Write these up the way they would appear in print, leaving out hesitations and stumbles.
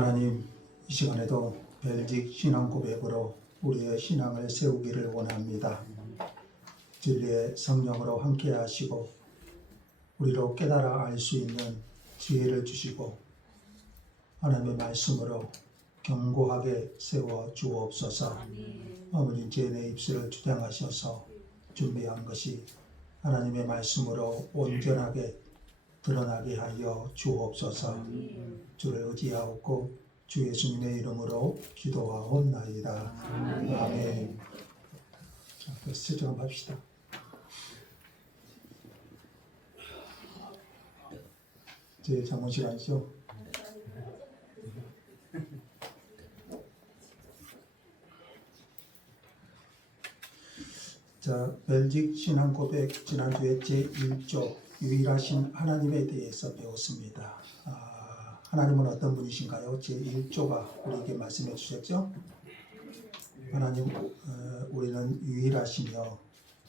하나님, 이 시간에도 벨직 신앙 고백으로 우리의 신앙을 세우기를 원합니다. 진리의 성령으로 함께 하시고 우리로 깨달아 알 수 있는 지혜를 주시고 하나님의 말씀으로 견고하게 세워 주옵소서. 어머니 제 내 입술을 주장하셔서 준비한 것이 하나님의 말씀으로 온전하게 드러나게 하여 주옵소서. 주를 의지하옵고 주 예수님의 이름으로 기도하옵나이다. 아멘. 자, 그래서 좀 합시다. 제 잠언 시간이죠. 자, 벨직 신앙 고백 지난주에 제1조 유일하신 하나님에 대해서 배웠습니다. 하나님은 어떤 분이신가요? 제1조가 우리에게 말씀해 주셨죠. 하나님, 우리는 유일하시며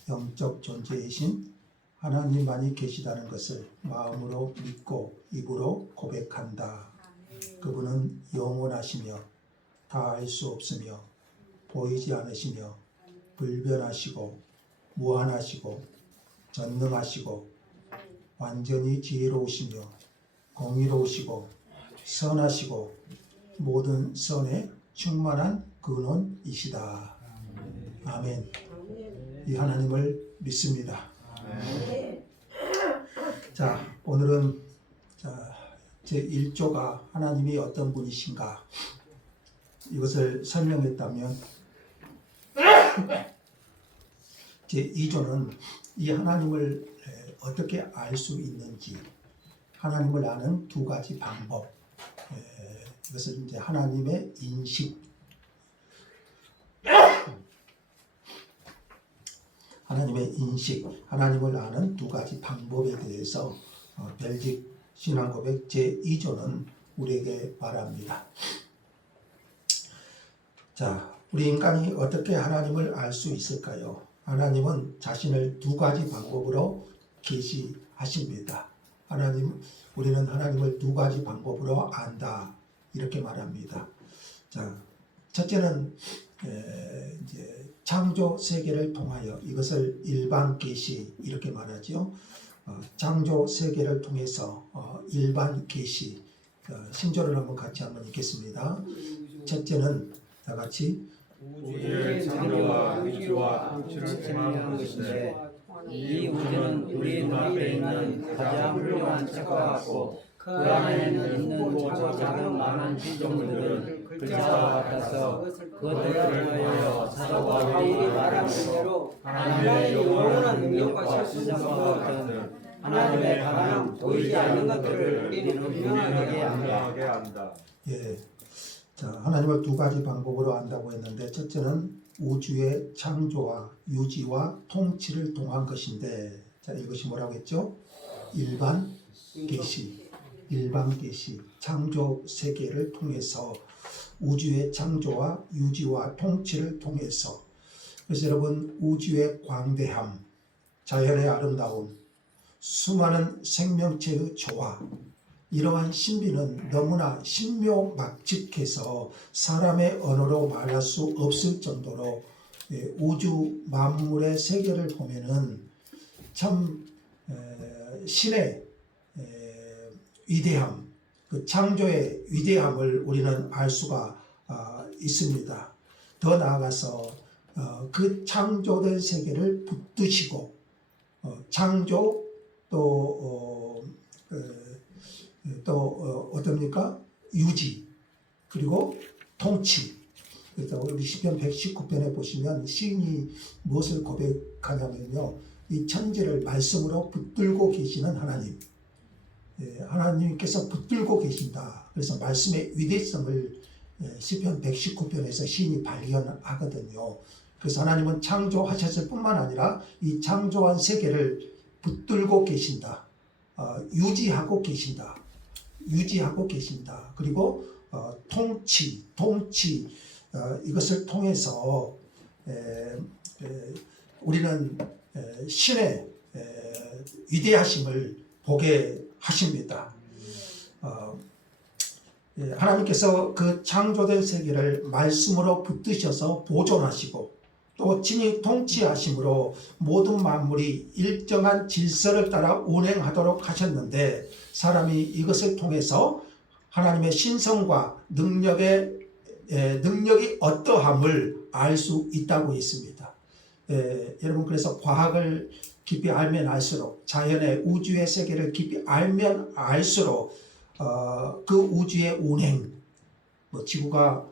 영적 존재이신 하나님만이 계시다는 것을 마음으로 믿고 입으로 고백한다. 그분은 영원하시며 다 알 수 없으며 보이지 않으시며 불변하시고 무한하시고 전능하시고 완전히 지혜로우시며 공의로우시고 선하시고 모든 선에 충만한 근원이시다. 아멘. 이 하나님을 믿습니다. 자, 오늘은 제1조가 하나님이 어떤 분이신가 이것을 설명했다면 제2조는 이 하나님을 어떻게 알 수 있는지, 하나님을 아는 두 가지 방법, 이것을 이제 하나님의 인식, 하나님을 아는 두 가지 방법에 대해서 벨직 신앙고백 제2조는 우리에게 말합니다. 자, 우리 인간이 어떻게 하나님을 알 수 있을까요? 하나님은 자신을 두 가지 방법으로 계시하십니다. 우리는 하나님을 두 가지 방법으로 안다. 이렇게 말합니다. 자, 첫째는 이제 창조 세계를 통하여, 이것을 일반 계시 이렇게 말하죠. 창조 세계를 통해서 일반 계시. 신조를 한번 읽겠습니다. 첫째는 다 같이 우주의 창조와 우주와 통치를 통한 것인데 이 우주는 우리 눈앞에 있는 가장 훌륭한 책과 같고 그 안에 있는 크고 작은 많은 피조물들은 글자와 같아서 그것들을 통하여 사도바울이 말한 대로 하나님의 영원한 능력과 신성과 같은 하나님의 가장 보이지 않는 것들을 우리는 분명하게 안다. 예. 자, 하나님을 두 가지 방법으로 안다고 했는데, 첫째는 우주의 창조와 유지와 통치를 통한 것인데, 자, 이것이 뭐라고 했죠? 일반 계시. 창조 세계를 통해서, 우주의 창조와 유지와 통치를 통해서. 그래서 여러분, 우주의 광대함, 자연의 아름다움, 수많은 생명체의 조화, 이러한 신비는 너무나 신묘막측해서 사람의 언어로 말할 수 없을 정도로 우주 만물의 세계를 보면은 참 신의 위대함, 그 창조의 위대함을 우리는 알 수가 있습니다. 더 나아가서 그 창조된 세계를 붙드시고 창조 또 어떻습니까? 유지 그리고 통치. 그래서 우리 시편 119편에 보시면 시인이 무엇을 고백하냐면요, 이 천지를 말씀으로 붙들고 계시는 하나님, 하나님께서 붙들고 계신다. 그래서 말씀의 위대성을 시편 119편에서 시인이 발견하거든요. 그래서 하나님은 창조하셨을 뿐만 아니라 이 창조한 세계를 붙들고 계신다. 유지하고 계신다. 그리고 통치 이것을 통해서 우리는 신의 위대하심을 보게 하십니다. 하나님께서 그 창조된 세계를 말씀으로 붙드셔서 보존하시고 또 친히 통치하심으로 모든 만물이 일정한 질서를 따라 운행하도록 하셨는데 사람이 이것을 통해서 하나님의 신성과 능력이 어떠함을 알 수 있다고 했습니다. 여러분 그래서 과학을 깊이 알면 알수록 자연의 우주의 세계를 깊이 알면 알수록 그 우주의 운행, 지구가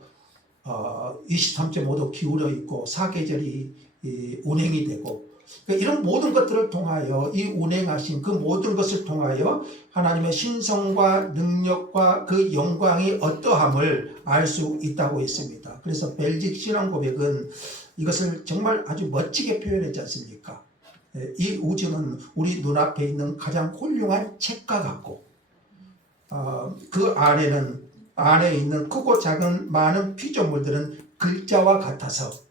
23.5도 기울어 있고 사계절이 운행이 되고 그러니까 이런 모든 것들을 통하여 이 운행하신 그 모든 것을 통하여 하나님의 신성과 능력과 그 영광이 어떠함을 알 수 있다고 했습니다. 그래서 벨직 신앙 고백은 이것을 정말 아주 멋지게 표현했지 않습니까? 이 우주는 우리 눈앞에 있는 가장 훌륭한 책과 같고 그 안에 있는 크고 작은 많은 피조물들은 글자와 같아서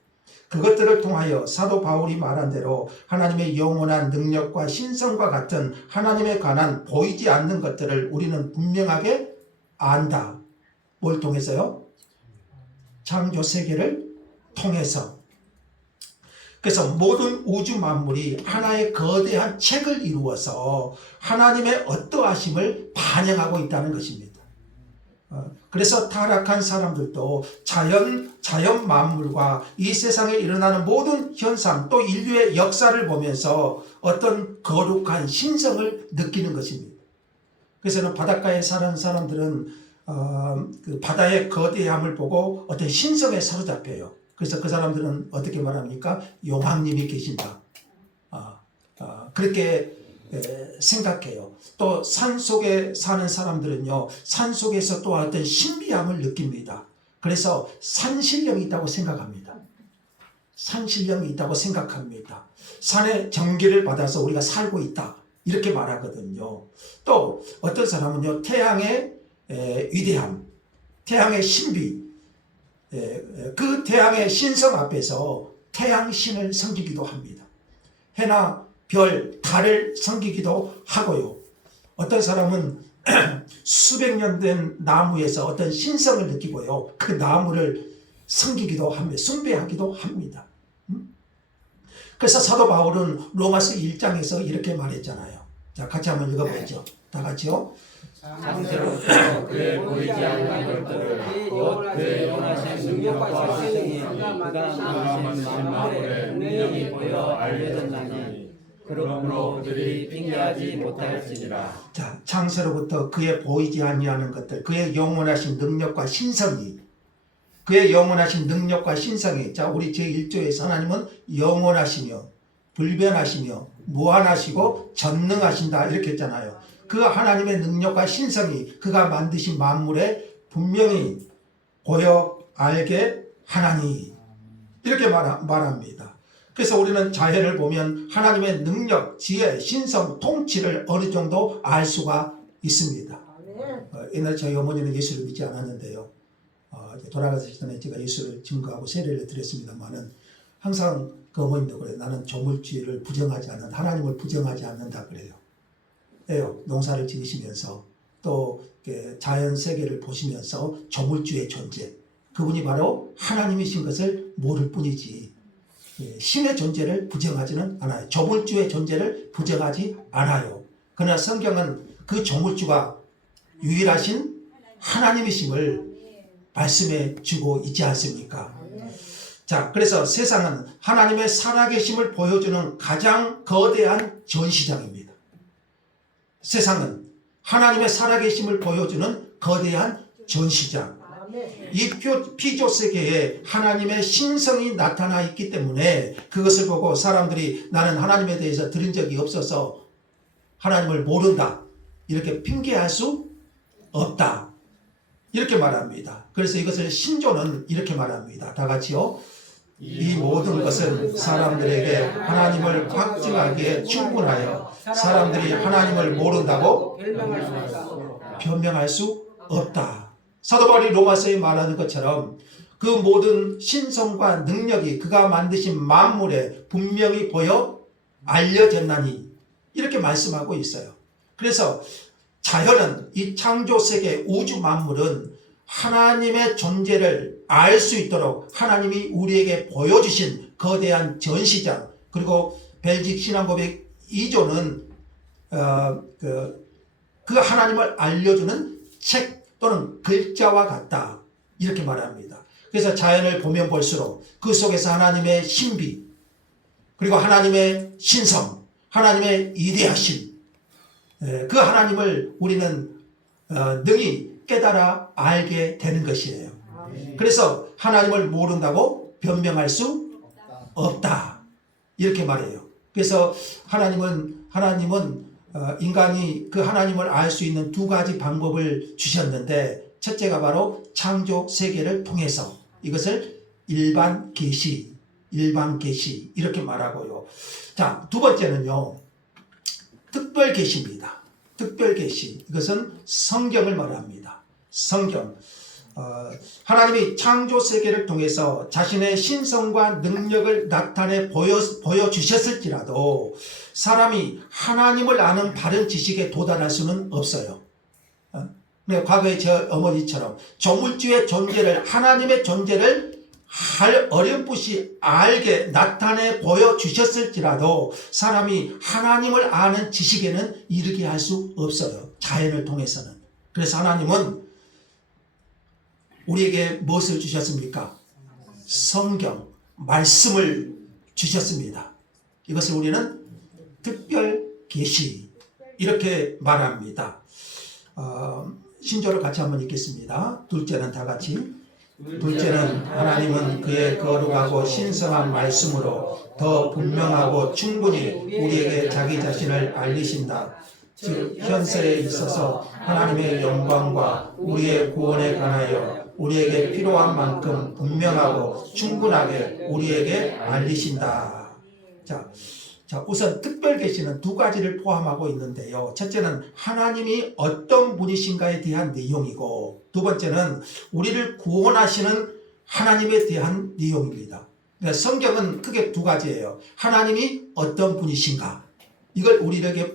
그것들을 통하여 사도 바울이 말한 대로 하나님의 영원한 능력과 신성과 같은 하나님에 관한 보이지 않는 것들을 우리는 분명하게 안다. 뭘 통해서요? 창조 세계를 통해서. 그래서 모든 우주 만물이 하나의 거대한 책을 이루어서 하나님의 어떠하심을 반영하고 있다는 것입니다. 그래서 타락한 사람들도 자연 만물과 이 세상에 일어나는 모든 현상 또 인류의 역사를 보면서 어떤 거룩한 신성을 느끼는 것입니다. 그래서 바닷가에 사는 사람들은 그 바다의 거대함을 보고 어떤 신성에 사로잡혀요. 그래서 그 사람들은 어떻게 말합니까? 용왕님이 계신다. 그렇게 생각해요. 또 산속에 사는 사람들은요, 산속에서 또 어떤 신비함을 느낍니다. 그래서 산신령이 있다고 생각합니다. 산신령이 있다고 생각합니다. 산의 전기를 받아서 우리가 살고 있다. 이렇게 말하거든요. 또 어떤 사람은요, 태양의 위대함, 태양의 신비, 그 태양의 신성 앞에서 태양신을 섬기기도 합니다. 해나 별, 달을 섬기기도 하고요. 어떤 사람은 수백 년 된 나무에서 어떤 신성을 느끼고요. 그 나무를 섬기기도 합니다. 숭배하기도 합니다. 그래서 사도 바울은 로마서 1장에서 이렇게 말했잖아요. 자, 같이 한번 읽어보죠. 다 같이요. 창세로부터 그의 보이지 않는 것들을 곧 그의 영원하신 능력과 신성이 그가 만드신 만물의 능력이 보여 알려졌나니 그러므로 그들이 핑계하지 못할지니라. 자, 창세로부터 그의 보이지 아니하는 것들, 그의 영원하신 능력과 신성이, 그의 영원하신 능력과 신성이. 자, 우리 제1조에서 하나님은 영원하시며 불변하시며 무한하시고 전능하신다 이렇게 했잖아요. 그 하나님의 능력과 신성이 그가 만드신 만물에 분명히 보여 알게 하나니 이렇게 말합니다. 그래서 우리는 자연을 보면 하나님의 능력, 지혜, 신성, 통치를 어느 정도 알 수가 있습니다. 옛날에 저희 어머니는 예수를 믿지 않았는데요. 돌아가시기 전에 제가 예수를 증거하고 세례를 드렸습니다만은 항상 그 어머니도 그래요. 나는 조물주의를 부정하지 않는다. 하나님을 부정하지 않는다 그래요. 농사를 지으시면서 또 자연 세계를 보시면서 조물주의 존재, 그분이 바로 하나님이신 것을 모를 뿐이지 신의 존재를 부정하지는 않아요. 조물주의 존재를 부정하지 않아요. 그러나 성경은 그 조물주가 유일하신 하나님이심을 말씀해 주고 있지 않습니까? 자, 그래서 세상은 하나님의 살아계심을 보여주는 가장 거대한 전시장입니다. 세상은 하나님의 살아계심을 보여주는 거대한 전시장. 이 피조세계에 하나님의 신성이 나타나 있기 때문에 그것을 보고 사람들이 나는 하나님에 대해서 들은 적이 없어서 하나님을 모른다 이렇게 핑계할 수 없다 이렇게 말합니다. 그래서 이것을 신조는 이렇게 말합니다. 다 같이요. 이 모든 것은 사람들에게 하나님을 확증하기에 충분하여 사람들이 하나님을 모른다고 변명할 수 없다. 사도 바울이 로마서에 말하는 것처럼 그 모든 신성과 능력이 그가 만드신 만물에 분명히 보여 알려졌나니 이렇게 말씀하고 있어요. 그래서 자연은 이 창조세계 우주 만물은 하나님의 존재를 알 수 있도록 하나님이 우리에게 보여주신 거대한 전시장, 그리고 벨직 신앙고백 2조는 그 하나님을 알려주는 책 또는 글자와 같다, 이렇게 말합니다. 그래서 자연을 보면 볼수록 그 속에서 하나님의 신비, 그리고 하나님의 신성, 하나님의 위대하심, 그 하나님을 우리는 능히 깨달아 알게 되는 것이에요. 그래서 하나님을 모른다고 변명할 수 없다, 이렇게 말해요. 그래서 하나님은 인간이 그 하나님을 알 수 있는 두 가지 방법을 주셨는데, 첫째가 바로 창조 세계를 통해서, 이것을 일반 계시 이렇게 말하고요. 자, 두 번째는요, 특별 계시입니다. 특별 계시, 이것은 성경을 말합니다. 성경. 하나님이 창조 세계를 통해서 자신의 신성과 능력을 나타내 보여주셨을지라도 사람이 하나님을 아는 바른 지식에 도달할 수는 없어요. 과거에 저 어머니처럼 조물주의 존재를, 하나님의 존재를 어렴풋이 알게 나타내 보여주셨을지라도 사람이 하나님을 아는 지식에는 이르게 할 수 없어요. 자연을 통해서는. 그래서 하나님은 우리에게 무엇을 주셨습니까? 성경, 말씀을 주셨습니다. 이것을 우리는 특별 계시, 이렇게 말합니다. 신조를 같이 한번 읽겠습니다. 둘째는 다 같이. 둘째는 하나님은 그의 거룩하고 신성한 말씀으로 더 분명하고 충분히 우리에게 자기 자신을 알리신다. 즉 현세에 있어서 하나님의 영광과 우리의 구원에 관하여 우리에게 필요한 만큼 분명하고 충분하게 우리에게 알리신다. 자, 우선 특별 계시는 두 가지를 포함하고 있는데요. 첫째는 하나님이 어떤 분이신가에 대한 내용이고, 두 번째는 우리를 구원하시는 하나님에 대한 내용입니다. 그러니까 성경은 크게 두 가지예요. 하나님이 어떤 분이신가, 이걸 우리에게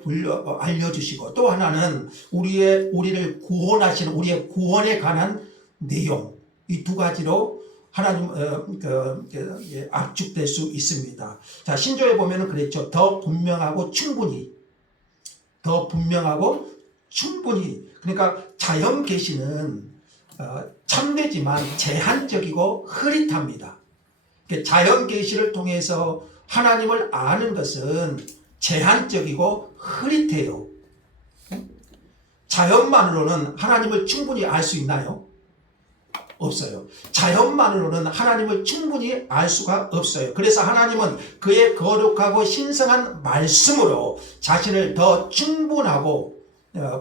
알려주시고, 또 하나는 우리를 구원하시는, 우리의 구원에 관한 내용, 이 두 가지로 하나님 압축될 수 있습니다. 자, 신조에 보면은 그랬죠. 더 분명하고 충분히, 더 분명하고 충분히. 그러니까 자연 계시는 참되지만 제한적이고 흐릿합니다. 자연 계시를 통해서 하나님을 아는 것은 제한적이고 흐릿해요. 자연만으로는 하나님을 충분히 알 수 있나요? 없어요. 자연만으로는 하나님을 충분히 알 수가 없어요. 그래서 하나님은 그의 거룩하고 신성한 말씀으로 자신을 더 충분하고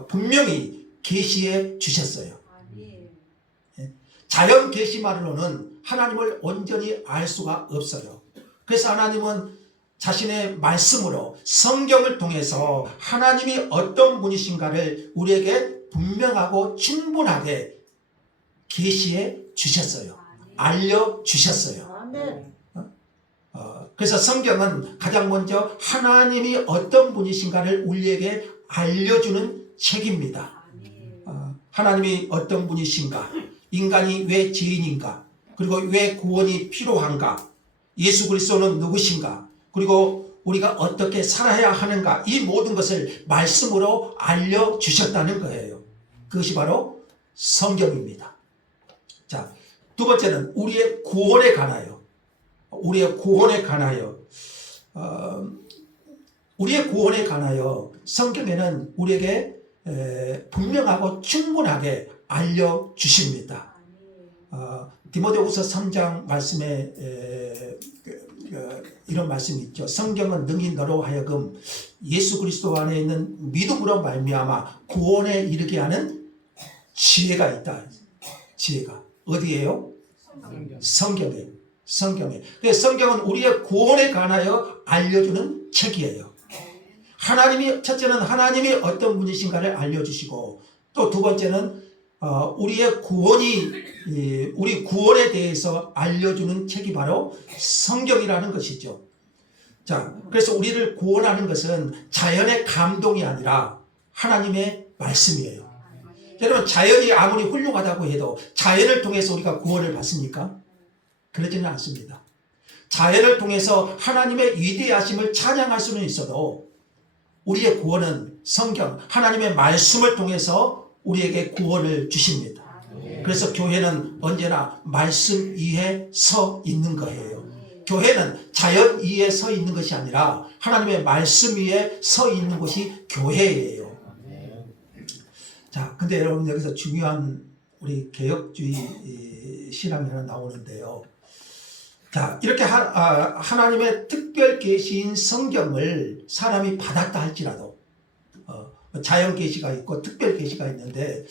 분명히 계시해 주셨어요. 자연 계시만으로는 하나님을 온전히 알 수가 없어요. 그래서 하나님은 자신의 말씀으로, 성경을 통해서 하나님이 어떤 분이신가를 우리에게 분명하고 충분하게 계시해 주셨어요. 알려주셨어요. 그래서 성경은 가장 먼저 하나님이 어떤 분이신가를 우리에게 알려주는 책입니다. 하나님이 어떤 분이신가, 인간이 왜 죄인인가, 그리고 왜 구원이 필요한가, 예수 그리스도는 누구신가, 그리고 우리가 어떻게 살아야 하는가, 이 모든 것을 말씀으로 알려주셨다는 거예요. 그것이 바로 성경입니다. 자, 두 번째는 우리의 구원에 관하여, 우리의 구원에 관하여 성경에는 우리에게 분명하고 충분하게 알려주십니다. 디모데후서 3장 말씀에 이런 말씀이 있죠. 성경은 능히 너로 하여금 예수 그리스도 안에 있는 믿음으로 말미암아 구원에 이르게 하는 지혜가 있다. 지혜가 어디예요? 성경에. 그래서 성경은 우리의 구원에 관하여 알려주는 책이에요. 첫째는 하나님이 어떤 분이신가를 알려주시고, 또 두 번째는 우리의 우리 구원에 대해서 알려주는 책이 바로 성경이라는 것이죠. 자, 그래서 우리를 구원하는 것은 자연의 감동이 아니라 하나님의 말씀이에요. 여러분, 자연이 아무리 훌륭하다고 해도 자연을 통해서 우리가 구원을 받습니까? 그러지는 않습니다. 자연을 통해서 하나님의 위대하심을 찬양할 수는 있어도 우리의 구원은 성경, 하나님의 말씀을 통해서 우리에게 구원을 주십니다. 그래서 교회는 언제나 말씀 위에 서 있는 거예요. 교회는 자연 위에 서 있는 것이 아니라 하나님의 말씀 위에 서 있는 것이 교회예요. 자, 근데 여러분, 여기서 중요한 우리 개혁주의 신앙이 하나 나오는데요. 자, 이렇게 하나님의 특별 계시인 성경을 사람이 받았다 할지라도 자연 계시가 있고 특별 계시가 있는데,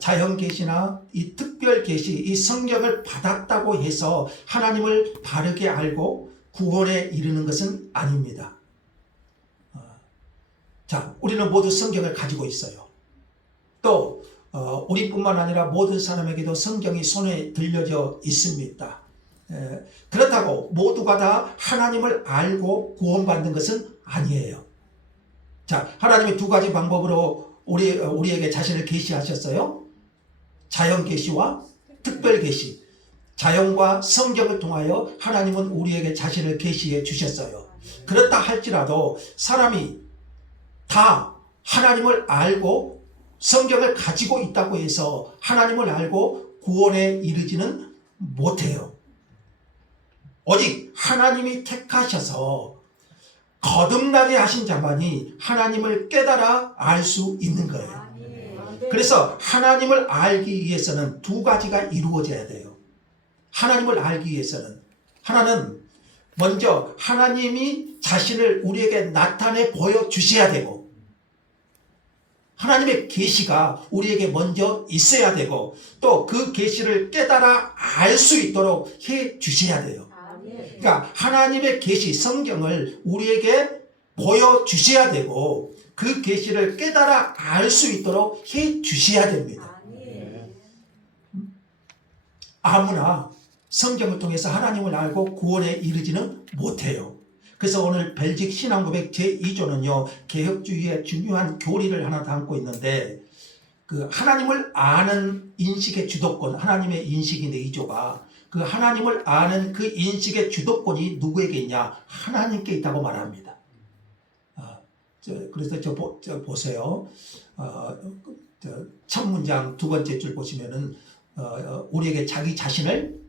자연 계시나 이 특별 계시, 이 성경을 받았다고 해서 하나님을 바르게 알고 구원에 이르는 것은 아닙니다. 자, 우리는 모두 성경을 가지고 있어요. 또 우리뿐만 아니라 모든 사람에게도 성경이 손에 들려져 있습니다. 그렇다고 모두가 다 하나님을 알고 구원받는 것은 아니에요. 자, 하나님이 두 가지 방법으로 우리에게 자신을 계시하셨어요. 자연 계시와 특별 계시. 자연과 성경을 통하여 하나님은 우리에게 자신을 계시해 주셨어요. 그렇다 할지라도 사람이 다 하나님을 알고 성경을 가지고 있다고 해서 하나님을 알고 구원에 이르지는 못해요. 오직 하나님이 택하셔서 거듭나게 하신 자만이 하나님을 깨달아 알 수 있는 거예요. 그래서 하나님을 알기 위해서는 두 가지가 이루어져야 돼요. 하나님을 알기 위해서는 하나는 먼저 하나님이 자신을 우리에게 나타내 보여주셔야 되고, 하나님의 계시가 우리에게 먼저 있어야 되고, 또 그 계시를 깨달아 알 수 있도록 해 주셔야 돼요. 그러니까 하나님의 계시, 성경을 우리에게 보여주셔야 되고 그 계시를 깨달아 알 수 있도록 해 주셔야 됩니다. 아무나 성경을 통해서 하나님을 알고 구원에 이르지는 못해요. 그래서 오늘 벨직 신앙고백 제2조는요, 개혁주의의 중요한 교리를 하나 담고 있는데, 그 하나님을 아는 인식의 주도권, 하나님의 인식인데 2조가 그 하나님을 아는 그 인식의 주도권이 누구에게 있냐? 하나님께 있다고 말합니다. 그래서 보세요. 첫 문장 두 번째 줄 보시면은 우리에게 자기 자신을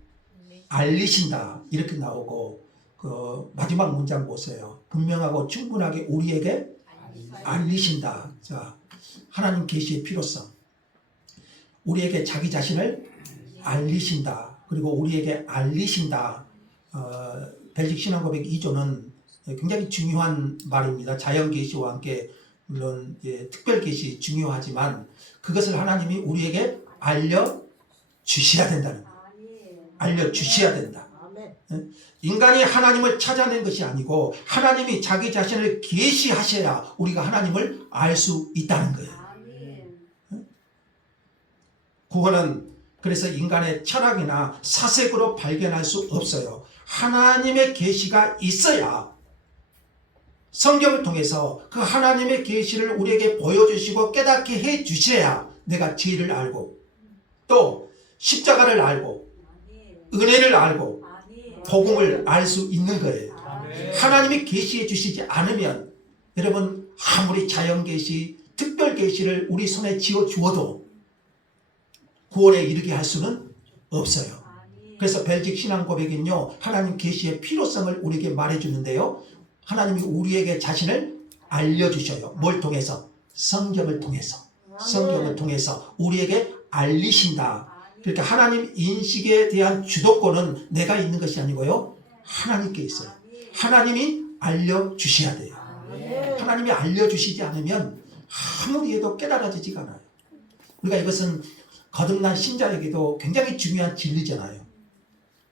알리신다 이렇게 나오고, 그 마지막 문장 보세요. 분명하고 충분하게 우리에게 알리신다. 자, 하나님 계시의 필요성. 우리에게 자기 자신을 알리신다. 그리고 우리에게 알리신다. 벨직 신앙고백 2조는 굉장히 중요한 말입니다. 자연 계시와 함께 물론 특별 계시 중요하지만 그것을 하나님이 우리에게 알려 주셔야 된다는 거예요. 알려 주셔야 된다. 인간이 하나님을 찾아낸 것이 아니고 하나님이 자기 자신을 계시하셔야 우리가 하나님을 알 수 있다는 거예요. 구원은 그래서 인간의 철학이나 사색으로 발견할 수 없어요. 하나님의 계시가 있어야, 성경을 통해서 그 하나님의 계시를 우리에게 보여주시고 깨닫게 해 주셔야 내가 진리를 알고 또 십자가를 알고 은혜를 알고 복음을 알 수 있는 거예요. 하나님이 계시해 주시지 않으면 여러분 아무리 자연 계시, 특별 계시를 우리 손에 쥐어 주어도 구원에 이르게 할 수는 없어요. 그래서 벨직 신앙 고백은요, 하나님 계시의 필요성을 우리에게 말해주는데요, 하나님이 우리에게 자신을 알려주셔요. 뭘 통해서? 성경을 통해서. 성경을 통해서 우리에게 알리신다. 그러니까 하나님 인식에 대한 주도권은 내가 있는 것이 아니고요, 하나님께 있어요. 하나님이 알려주셔야 돼요. 하나님이 알려주시지 않으면 아무리 해도 깨달아지지가 않아요. 우리가 이것은 거듭난 신자에게도 굉장히 중요한 진리잖아요.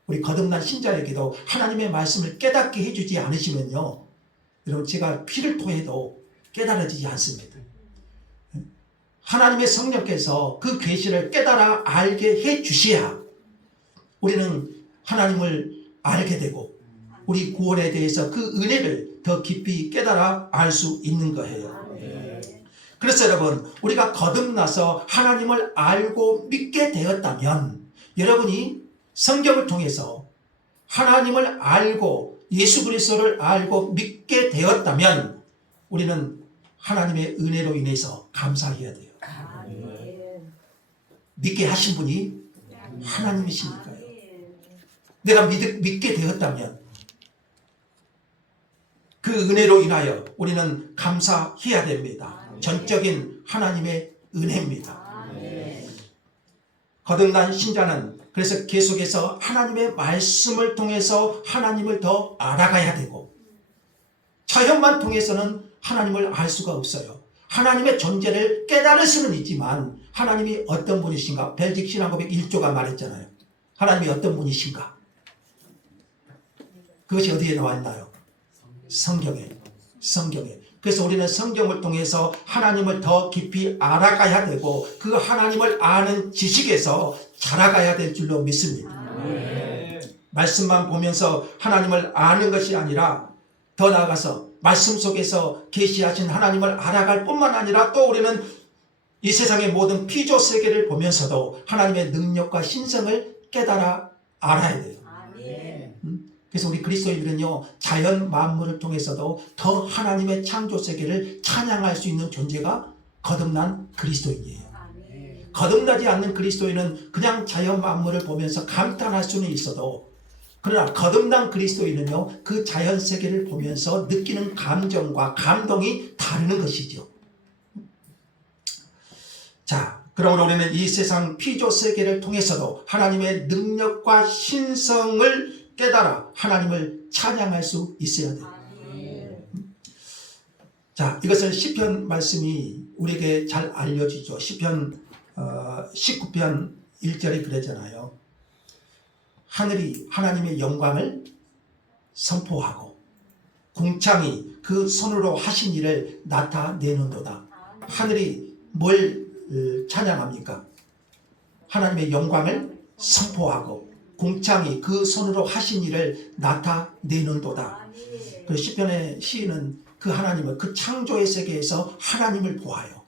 우리 거듭난 신자에게도 하나님의 말씀을 깨닫게 해주지 않으시면요, 여러분 제가 피를 토해도 깨달아지지 않습니다. 하나님의 성령께서 그 계시를 깨달아 알게 해주셔야 우리는 하나님을 알게 되고 우리 구원에 대해서 그 은혜를 더 깊이 깨달아 알 수 있는 거예요. 그래서 여러분, 우리가 거듭나서 하나님을 알고 믿게 되었다면, 여러분이 성경을 통해서 하나님을 알고 예수 그리스도를 알고 믿게 되었다면 우리는 하나님의 은혜로 인해서 감사해야 돼요. 믿게 하신 분이 하나님이시니까요. 내가 믿게 되었다면 그 은혜로 인하여 우리는 감사해야 됩니다. 전적인 하나님의 은혜입니다. 거듭난 신자는 그래서 계속해서 하나님의 말씀을 통해서 하나님을 더 알아가야 되고, 자연만 통해서는 하나님을 알 수가 없어요. 하나님의 존재를 깨달을 수는 있지만 하나님이 어떤 분이신가? 벨직 신앙고백 1조가 말했잖아요. 하나님이 어떤 분이신가? 그것이 어디에 나와 있나요? 성경에. 그래서 우리는 성경을 통해서 하나님을 더 깊이 알아가야 되고, 그 하나님을 아는 지식에서 자라가야 될 줄로 믿습니다. 말씀만 보면서 하나님을 아는 것이 아니라 더 나아가서 말씀 속에서 계시하신 하나님을 알아갈 뿐만 아니라 또 우리는 이 세상의 모든 피조 세계를 보면서도 하나님의 능력과 신성을 깨달아 알아야 돼요. 그래서 우리 그리스도인들은요, 자연 만물을 통해서도 더 하나님의 창조 세계를 찬양할 수 있는 존재가 거듭난 그리스도인이에요. 거듭나지 않는 그리스도인은 그냥 자연 만물을 보면서 감탄할 수는 있어도, 그러나 거듭난 그리스도인은요, 그 자연 세계를 보면서 느끼는 감정과 감동이 다르는 것이죠. 자, 그러므로 우리는 이 세상 피조 세계를 통해서도 하나님의 능력과 신성을 깨달아 하나님을 찬양할 수 있어야 돼요. 자, 이것을 시편 말씀이 우리에게 잘 알려지죠. 시편 19편 1절이 그러잖아요. 하늘이 하나님의 영광을 선포하고 궁창이 그 손으로 하신 일을 나타내는도다. 하늘이 뭘 찬양합니까? 하나님의 영광을 선포하고 궁창이 그 손으로 하신 일을 나타내는도다. 그 시편의 시인은 그 하나님을, 그 창조의 세계에서 하나님을 보아요.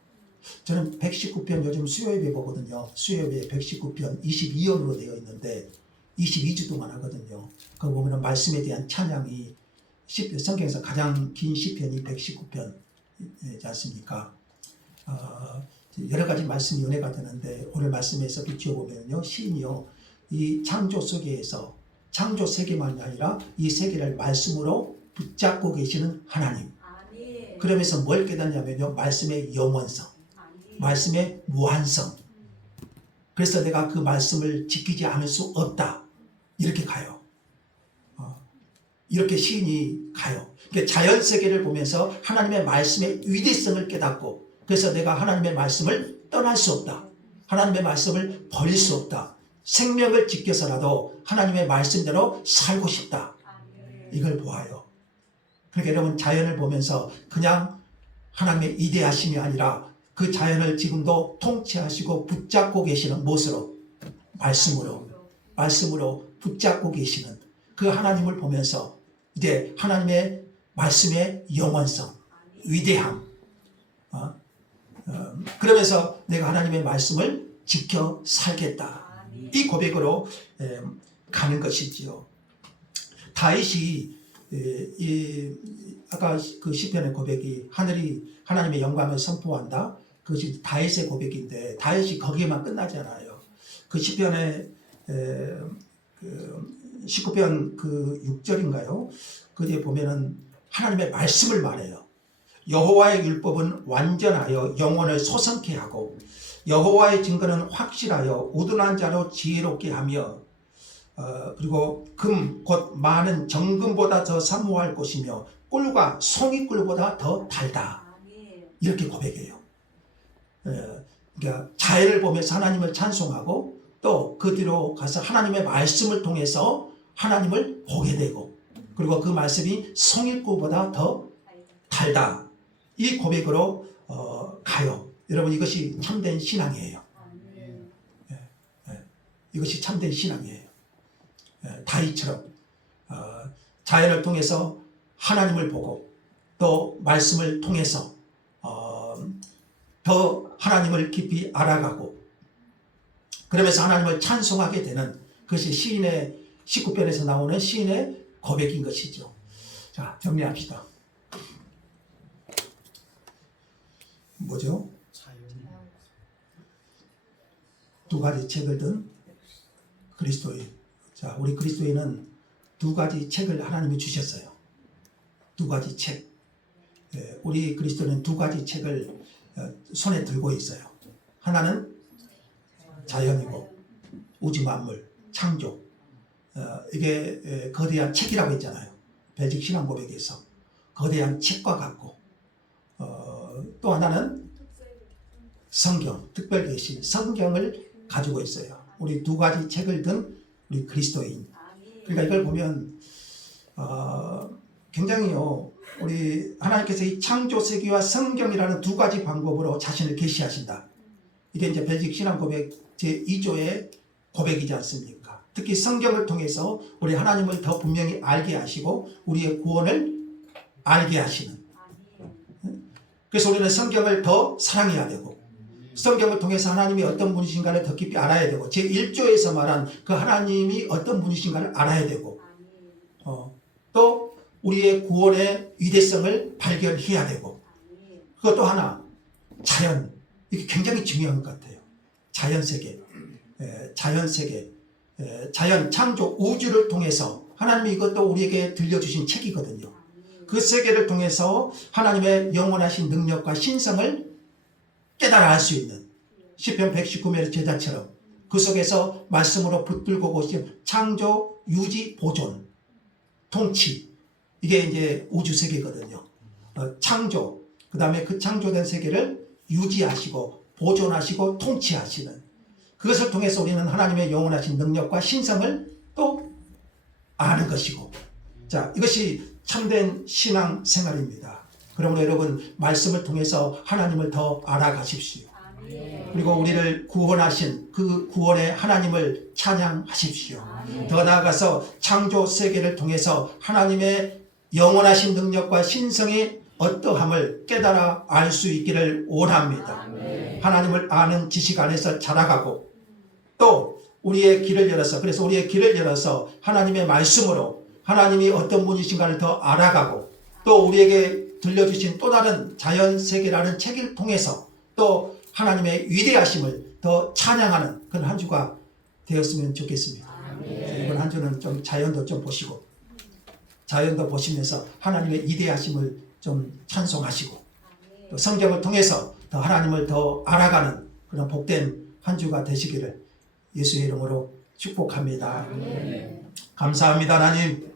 저는 119편 요즘 수요예배 보거든요. 수요예배 119편 22연으로 되어 있는데 22주 동안 하거든요. 거기 보면 말씀에 대한 찬양이 성경에서 가장 긴 시편이 119편이지 않습니까? 여러 가지 말씀이 은혜가 되는데 오늘 말씀에서 비추어보면요, 시인이요, 이 창조 세계에서, 창조 세계만이 아니라 이 세계를 말씀으로 붙잡고 계시는 하나님. 그러면서 뭘 깨닫냐면요, 말씀의 영원성, 말씀의 무한성. 그래서 내가 그 말씀을 지키지 않을 수 없다, 이렇게 가요. 이렇게 시인이 가요. 그러니까 자연 세계를 보면서 하나님의 말씀의 위대성을 깨닫고, 그래서 내가 하나님의 말씀을 떠날 수 없다, 하나님의 말씀을 버릴 수 없다, 생명을 지켜서라도 하나님의 말씀대로 살고 싶다, 이걸 보아요. 그러니까 여러분, 자연을 보면서 그냥 하나님의 위대하심이 아니라 그 자연을 지금도 통치하시고 붙잡고 계시는 무엇으로? 말씀으로 붙잡고 계시는 그 하나님을 보면서 이제 하나님의 말씀의 영원성, 위대함, 그러면서 내가 하나님의 말씀을 지켜 살겠다, 이 고백으로 가는 것이지요. 다윗이 아까 그 시편의 고백이 하늘이 하나님의 영광을 선포한다, 그것이 다윗의 고백인데 다윗이 거기에만 끝나지 않아요. 그 시편의 19편 그 6절인가요? 거기에 보면은 하나님의 말씀을 말해요. 여호와의 율법은 완전하여 영혼을 소성케 하고 여호와의 증거는 확실하여 우둔한 자로 지혜롭게 하며 그리고 금 곧 많은 정금보다 더 사모할 것이며 꿀과 송이꿀보다 더 달다, 이렇게 고백해요. 그러니까 자연을 보면서 하나님을 찬송하고 또 그 뒤로 가서 하나님의 말씀을 통해서 하나님을 보게 되고, 그리고 그 말씀이 송이꿀보다 더 달다, 이 고백으로 가요. 여러분, 이것이 참된 신앙이에요. 이것이 참된 신앙이에요. 다윗처럼 자연을 통해서 하나님을 보고 또 말씀을 통해서 더 하나님을 깊이 알아가고 그러면서 하나님을 찬송하게 되는 그것이 시인의 19편에서 나오는 시인의 고백인 것이죠. 자, 정리합시다. 뭐죠? 두 가지 책을 든 그리스도인. 자, 우리 그리스도인은 두 가지 책을 하나님이 주셨어요. 두 가지 책. 우리 그리스도는 두 가지 책을 손에 들고 있어요. 하나는 자연이고 우주 만물, 창조. 이게 거대한 책이라고 했잖아요. 벨직 신앙 고백에서 거대한 책과 같고 또 하나는 성경, 특별계시, 성경을 가지고 있어요. 우리 두 가지 책을 든 우리 그리스도인. 그러니까 이걸 보면 굉장히요, 우리 하나님께서 이 창조 세계와 성경이라는 두 가지 방법으로 자신을 계시하신다. 이게 이제 벨직 신앙 고백 제2조의 고백이지 않습니까? 특히 성경을 통해서 우리 하나님을 더 분명히 알게 하시고 우리의 구원을 알게 하시는. 그래서 우리는 성경을 더 사랑해야 되고 성경을 통해서 하나님이 어떤 분이신가를 더 깊이 알아야 되고 제1조에서 말한 그 하나님이 어떤 분이신가를 알아야 되고 또 우리의 구원의 위대성을 발견해야 되고 그것도 하나 자연, 이게 굉장히 중요한 것 같아요. 자연세계, 자연세계, 자연, 창조, 우주를 통해서 하나님이 이것도 우리에게 들려주신 책이거든요. 그 세계를 통해서 하나님의 영원하신 능력과 신성을 깨달아 알 수 있는 시편 119편의 제자처럼 그 속에서 말씀으로 붙들고 오신 창조, 유지, 보존, 통치, 이게 이제 우주 세계거든요. 창조, 그 다음에 그 창조된 세계를 유지하시고 보존하시고 통치하시는 그것을 통해서 우리는 하나님의 영원하신 능력과 신성을 또 아는 것이고, 자, 이것이 참된 신앙 생활입니다. 그러므로 여러분 말씀을 통해서 하나님을 더 알아가십시오. 그리고 우리를 구원하신 그 구원의 하나님을 찬양하십시오. 더 나아가서 창조 세계를 통해서 하나님의 영원하신 능력과 신성의 어떠함을 깨달아 알 수 있기를 원합니다. 하나님을 아는 지식 안에서 자라가고 또 우리의 길을 열어서, 그래서 우리의 길을 열어서 하나님의 말씀으로 하나님이 어떤 분이신가를 더 알아가고 또 우리에게 들려주신 또 다른 자연세계라는 책을 통해서 또 하나님의 위대하심을 더 찬양하는 그런 한 주가 되었으면 좋겠습니다. 이번 한 주는 좀 자연도 좀 보시고 자연도 보시면서 하나님의 위대하심을 좀 찬송하시고 또 성경을 통해서 더 하나님을 더 알아가는 그런 복된 한 주가 되시기를 예수의 이름으로 축복합니다. 감사합니다. 하나님,